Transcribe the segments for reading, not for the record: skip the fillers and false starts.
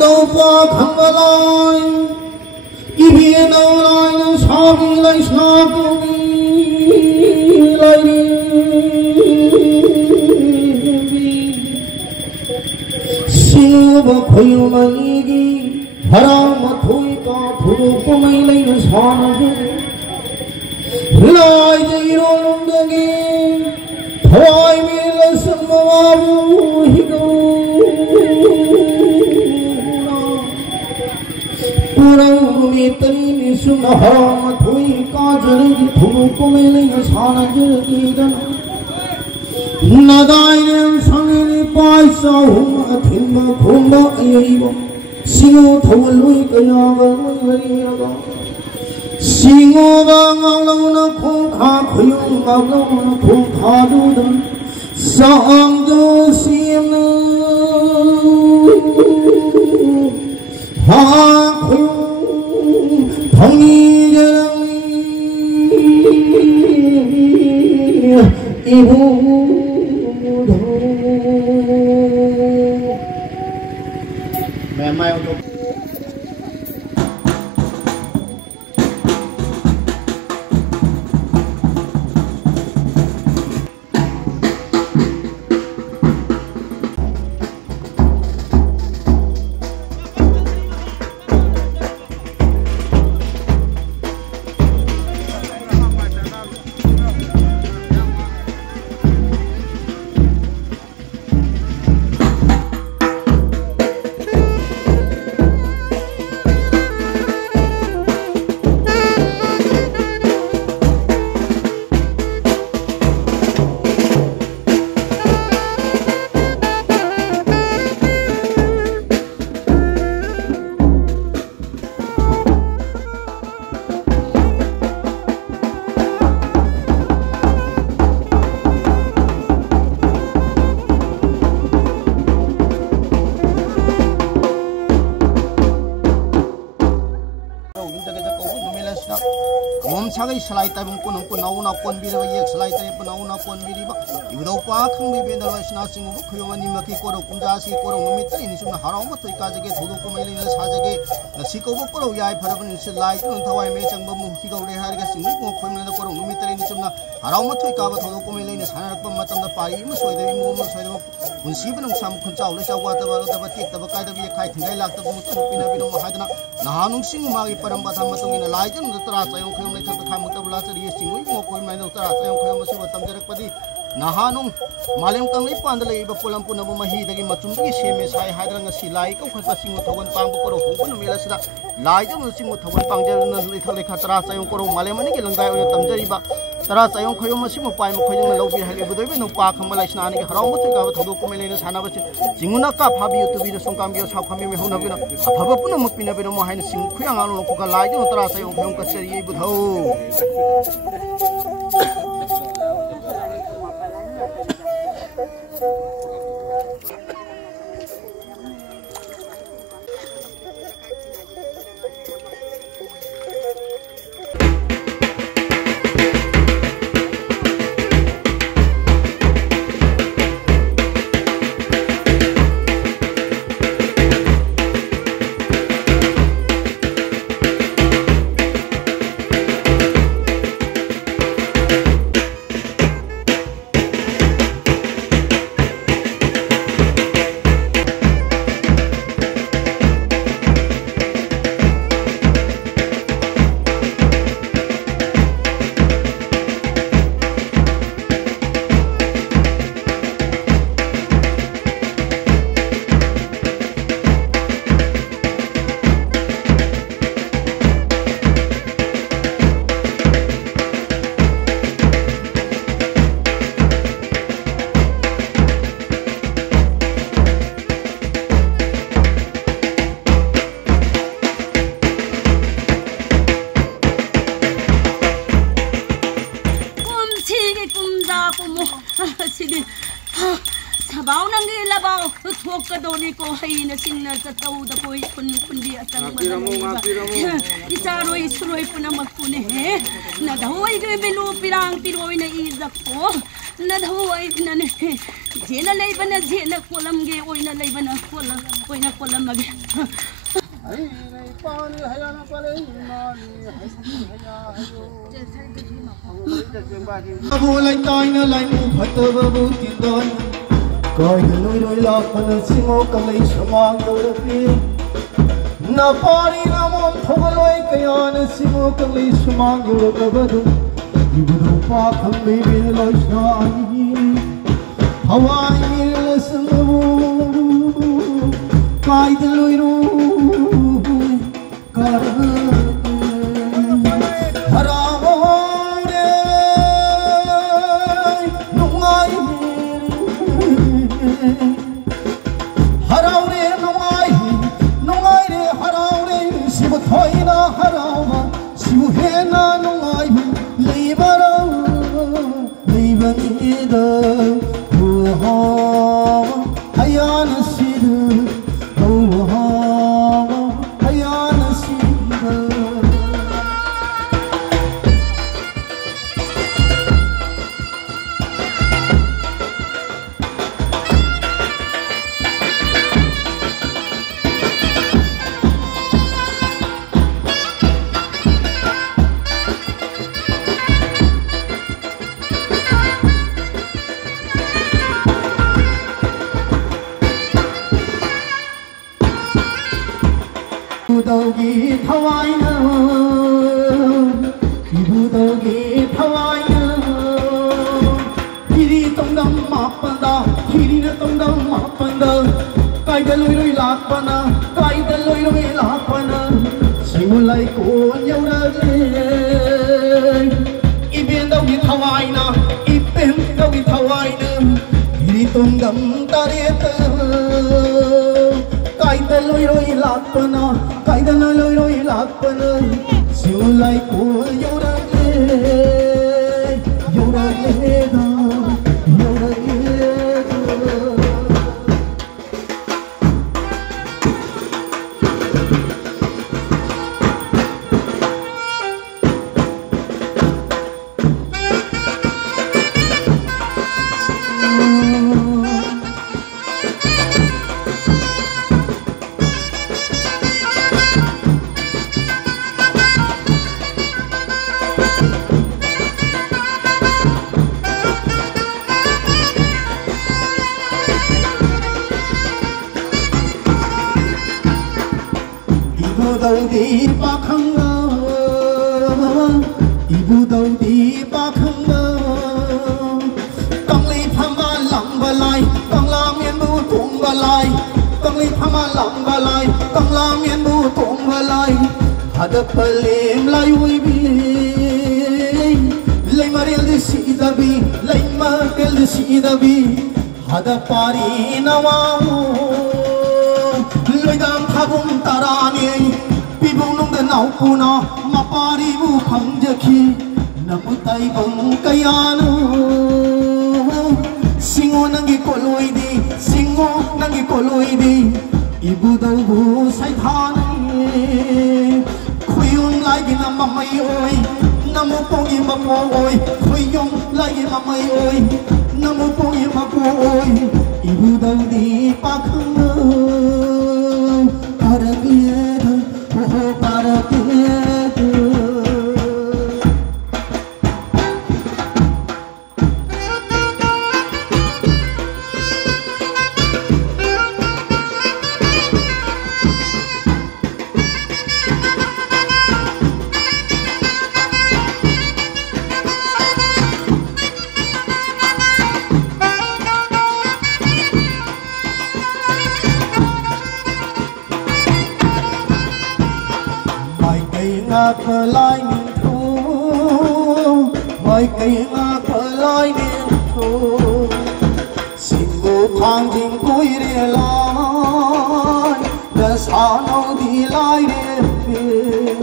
đâu qua khăn lại cái biển đâu lại nó sao đi lại sao đi lại đi siêu mà khơi mà đi haram mà thôi cả thôi có mấy lấy nó sao nó đi lại đi rồi đi thôi mình là sân mau hi đâu Tani sum haram thui ka jari thu ko mele sana jari dan nadai sangini paisa hum athimba khumba ayaiba singo thawalui kaya galui ga singo ga ngalo na khong kha khuyung ngalo na khong kha du dan sang do sim ha Thani jarang ibu memang untuk 사의 슬라이 따봉 꾸는 꾸 나오나 꼰비리와 예 슬라이 따봉 나오나 꼰비리바 이거도 꽉 흥미 변달과 신하싱으로 그용한 님밖에 꼬로 꿈자시 꼬로 놈이 뜨리니 좀 하라오부터 이까지게 도둑꼬마 일리는 사적에 시꺼고 꼬로 야이 바라보는 슬라이 뜨는 타와의 매장범 무기가 오래 하리가 싱고 코임내도 꼬로 놈이 뜨리니 좀 하라오부터 이까봐 도둑꼬마 일리는 사나락범 맞담다 파리임을 소이대비 몸을 소이대비 분시브는 삼큰 짜올래 짜고 왔다바 그다바 띠다바 까이다비 카이 등가이 락다바 무튼 비나비노 하드나 나하농 싱마기 빠람바 담마통이나 라이전 뜨라 짜용 그용내 Kamutabla tadi singui mo koi mai dokter atayong kaya masih batam jarak padi nahanung malem kang lipan dalai iba pulang pun nabu mahi dagi macam dagi seme sai haidra ngasi lai kau khata singu thawan pang bukoro hubun mila sida lai jam singu thawan pang jalan lekha lekha tara sayong koro malem ani ke langgai oya tamjari ba tara sayong khayo masih mo pai mo khojang lobi hage budoi be no pa kham lai sna ani ke harau muthi ka thodo ko mele sana ba singuna ka phabi utubi de songkam bi sa khami me hona bina phaba puna mukpina be no mo hain sing khuyang alo ko ka lai jam tara sayong khayong ka seri budhau Kadori ko hay na singna sa tawda ko kundi atang Isaroi suroi po na magpune Nadahuay ko belu pirang tiroy na izak ko Nadahuay na Jena layba na jena kolam ge oy na layba na kolam mag Ay nay pani hayana pare mani Abu lai tai na lai mu phat babu tin don Koi loi loi la pan singo kalai samang do pi Na pari na mom thogaloi kayan singo kalai samang do kabadu Ibu pa kham me bin loi sai Hawai mil samu Kai loi ro Ibudogi Hawaii Ibudogi Hawaii Hiri tongdam mapanda Hiri na tongdam mapanda Kai da loi loi lakpana Kai da loi loi lakpana Simulai ko yaura le Ibendogi Hawaii na Ibendogi Hawaii na Hiri tongdam tareta Kai da loi loi lakpana Kai da loi loi lakpana Simulai ko yaura le Yaura le da Yaura le Ibu pakhanga Ibu pakhanga Tang li phama lang balai Tang la mian bu tung balai Tang li phama lang balai Tang la mian bu tung balai Hada palim lai ui bi Lai maril di si da bi Lai maril di si da bi Hada pari nawamu Loi dam thabum tarani Bibung nung da nau puna Mapari bu phang jakhi Namutai bang kayano Singo nangi koloi di Singo nangi koloi di Ibu dau bu sai thani Khuyung lai gi na mamai oi Namu pongi mapo oi Khuyung lai gi mamai oi Namu pongi mapo oi Ibu dau di pakhanga Phở lai niềm thu mấy cây ngã phở lai niềm thu xin vô thang dinh cuối địa lai đã xa nâu đi lai địa phiền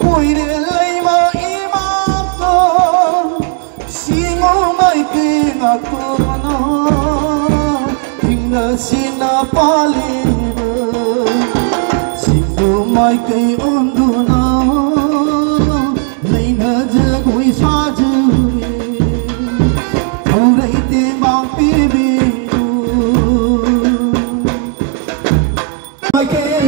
cuối địa lấy mà im áp con xin ngô mấy cây ngã phở nó tình đã xin palina Singo mai kai onduna Leina jagoi sajwe Thaurai te bang pibi Mai kai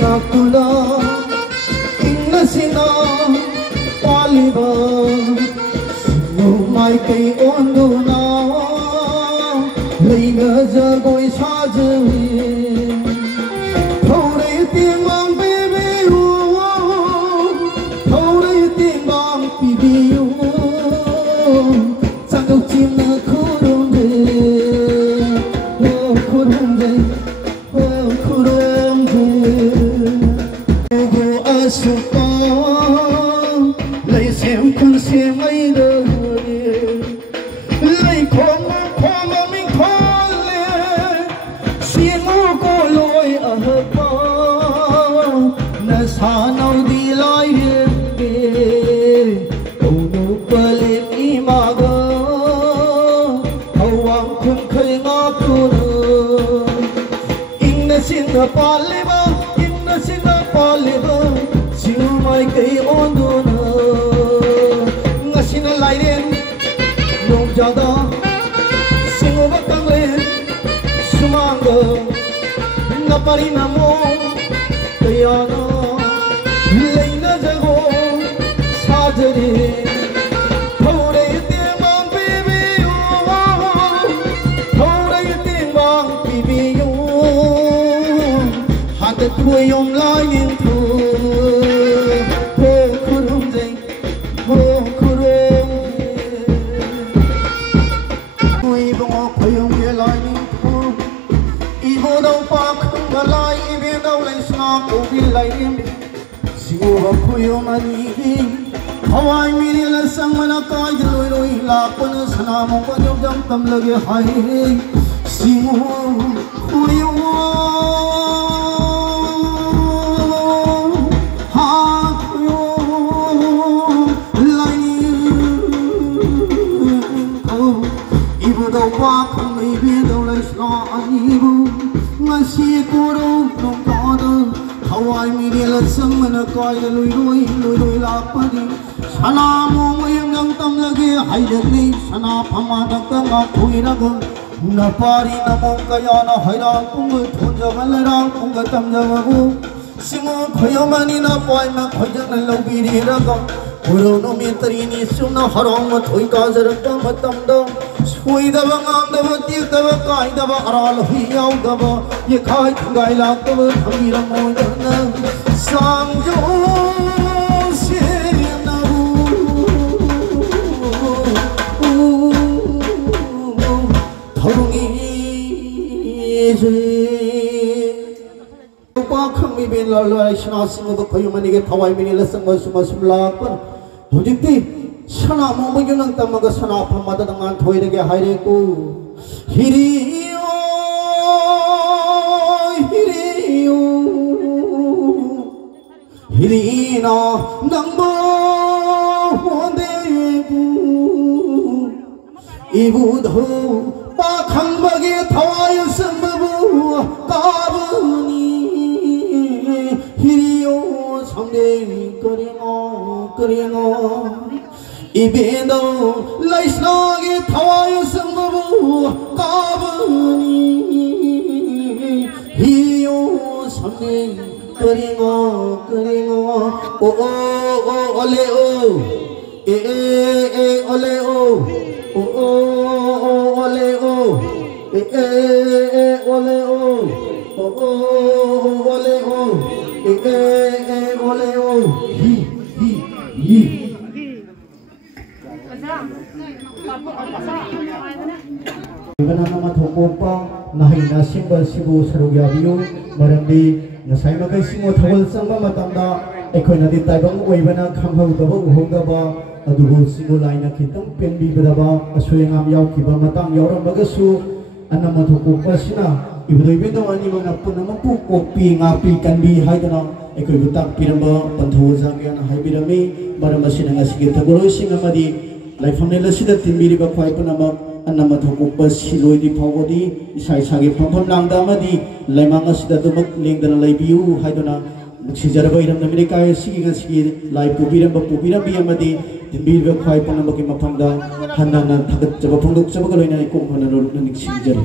nakula Inna sina paliba Singo mai kai onduna Leina jagoi sajwe Thaurai te bang pibi Thaurai te bang pibi Sangau chimna khurung de khurung de khurung de Go asupa Lai sem kun sem ai de Lai khom min khole Simu ko loi ahpa Na sanau di lai de Kono pale imaga Hawang kun khai nga kuru Inna sinna paleba Inna sinna paleba Siu mai kai onduna Ngasina lai ren Nong jada Singo bakang ren Sumanga Napari namo Kayana Leina jago Sajare Thaurai te bang pibi Thaurai te bang pibi Hat thui yom lai nin thu Ho khurung jai Ho khurung Thui bongo khoyong ye lai nin thu Ibo dau pa khang ga lai Ibe dau lai sna ko bi lai rin Singo ba khoyong ani Hawai miri la sang mana kai loi loi la pon sana mo ko jom jam tam lage hai Singo khoyong Ngasi kuro nong kada Hawai miri la sang mana kai loi loi la padi Sana mo moyang nang tam lagi hai dagli sana phama dak ma khui ra go na pari na mo kaya na hai ra kung thon jamal ra kung tam jamu Singo khoyamani na poi ma khojak na lobi ri ra go Puro no mitri ni sumna harong ma thoi ka jarak ta matam do Sui da ba ngam da ba ti da ba kai da ba aral hui yaw da ba ye khai gai la ta ba thami ra mo na sang jo se na thorungi je pa khami ben la la shna sing ba khoyumani ge thawai mini la sang ba suma sumla pa hojikti Sana mo mo yun ang tamaga sana pamada dangan thoy lage haire ko hiriyo hiriyo hirina nangbo honde ku ibudho pakhang bage thawai sambu kabuni hiriyo samde kariyo Ibendo laisnage thawayo sambu kabani hiyo samne karingo o ole o e ole o ole o e ole o ole o e ole o hi Ibanama thokopa nahi nasimba sibu sarugya biyo marandi nasai makai singo thawal sangba matamda ekhona di taibang oibana khamhau daba uhogaba adugo singo laina khitang penbi badaba asoyangam yaukiba matang yaurambagasu anama thokopa sina ibudoi bedawani mana punamapu kopi ngapi kanbi haidana ekoi butak piramba pantho jangyan haibirami maram asina ngasigi thagoro singamadi laifamne lasida timbiri ba khwai punama anama thokukpa siloidi phawbodi isa isagi phampham langda amadi laimang asida dumak lengdana laibiu haidona nuksijarabai iram namine kai sigi ngasigi lai pubiram bi amadi dinbirba khwai panambaki maphamda hanana thagat jaba phongdok jaba loina ikong hona ro niksijari